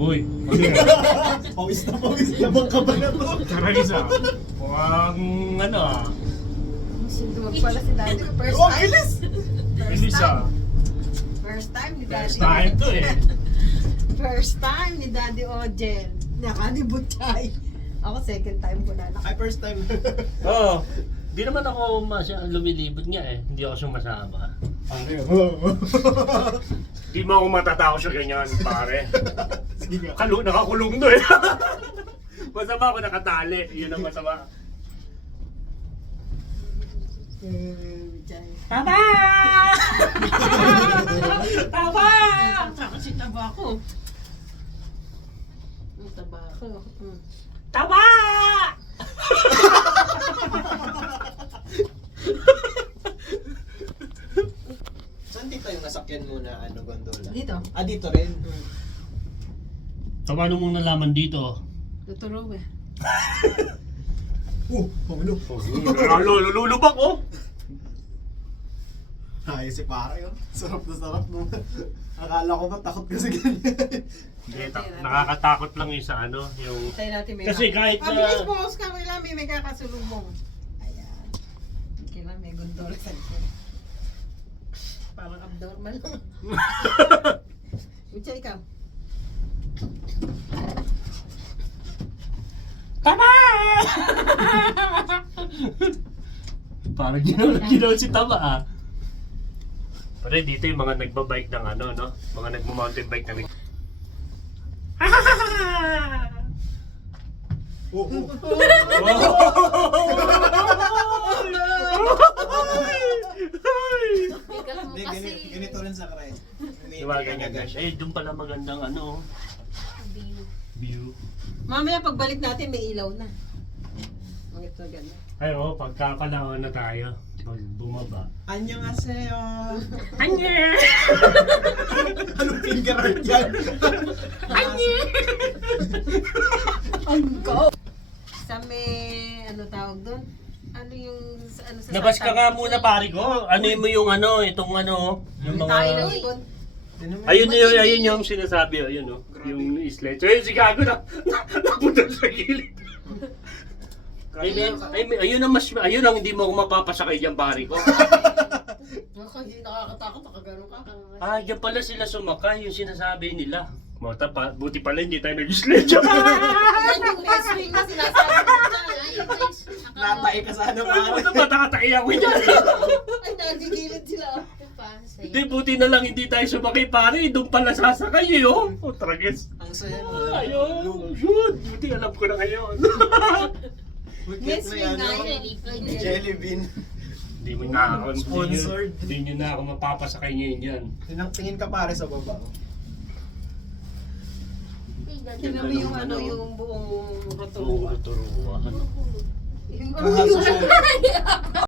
Uy, Pawis na bang ka ba na to? Karagisa. Mukhang ano ah. Sinduwag pala si Daddy. First Oh, time. bilis! Bilis ah. First time ni Daddy. First time to eh. First time ni Daddy Ojel. Nakanibot tayo. Ako second time ko na. Ay, first time. Oo. Di naman ako lumilibot nga eh. Hindi ako sumasama. Pare, Di mo ako matatako sa ganyan, pare. Sige nga. Nakakulong to eh. Masama ako nakatali. Yun ang masama. Taba! Taba! Tsaka si Tabako. Ang Tabako. Taba! Saan dito yung nasakyan mo na ano, gondola? Dito. Ah, dito rin. Paano mong nalaman dito? Tuturo eh. Pamulo. Lulubak oh! Ay, si pare yun. Sarap na sarap mo. Akala ko ba takot kasi ganyan. Hindi, nakakatakot lang yung sa ano, yung... Tayo natin may Kasi kahit Mabilis po, Oscar, kailan may kakasulubong. Ayan. Kailan may gondola sa likod. Parang abnormal. Ucha, ikaw. Tama! Parang ginaw si Tama ah. Pero dito yung mga nagbabike ng ano, no? Mga nagmo-mountain bike na Hindi, ganito rin sa kray. Diba ganyan guys? Eh, doon pala magandang ano, view. Mamaya pagbalik natin may ilaw na. Bakit na ganda? Ay, oh, pagkapanahon na tayo. Pag bumaba. Annyeonghaseyo. Anye! Anong finger art yan? Ang go! Sa may, ano tawag doon? Ano yung, ano sa Nabas ka nga muna pare ko. Ano mo yung ano, itong ano, yung Tayo ng mga... ibon. Ayun yung sinasabi, ayun oh. Yung islet. So yun si Gago na napunta sa gilid. Ayun ang hindi mo ako mapapasakay dyan pare ko. Ako, hindi nakakatakot. Nakagano ka. Ah, yan pala sila sumakay, yung sinasabi nila. Buti pala hindi tayo nag-islet dyan. Yan yung wrestling na sinasabi ko dyan. Natay ka sa ano pare. Ano ba nakatay ako dyan? Ay, nagigilid sila. Hindi, buti na lang hindi tayo sumakay pare. Doon pala sasakay eh oh. Oh, tragis. Ang saya mo. Ayun, shoot. Buti alam ko na ngayon. Yes, May ano, jelly bean. Hindi mo na ako Sponsored. Hindi nyo na ako mapapasakay ngayon yan. Tingin ka pare sa baba. Tingnan mo yung ano, yung buong roturuan. Turuan. Yung Mahal sa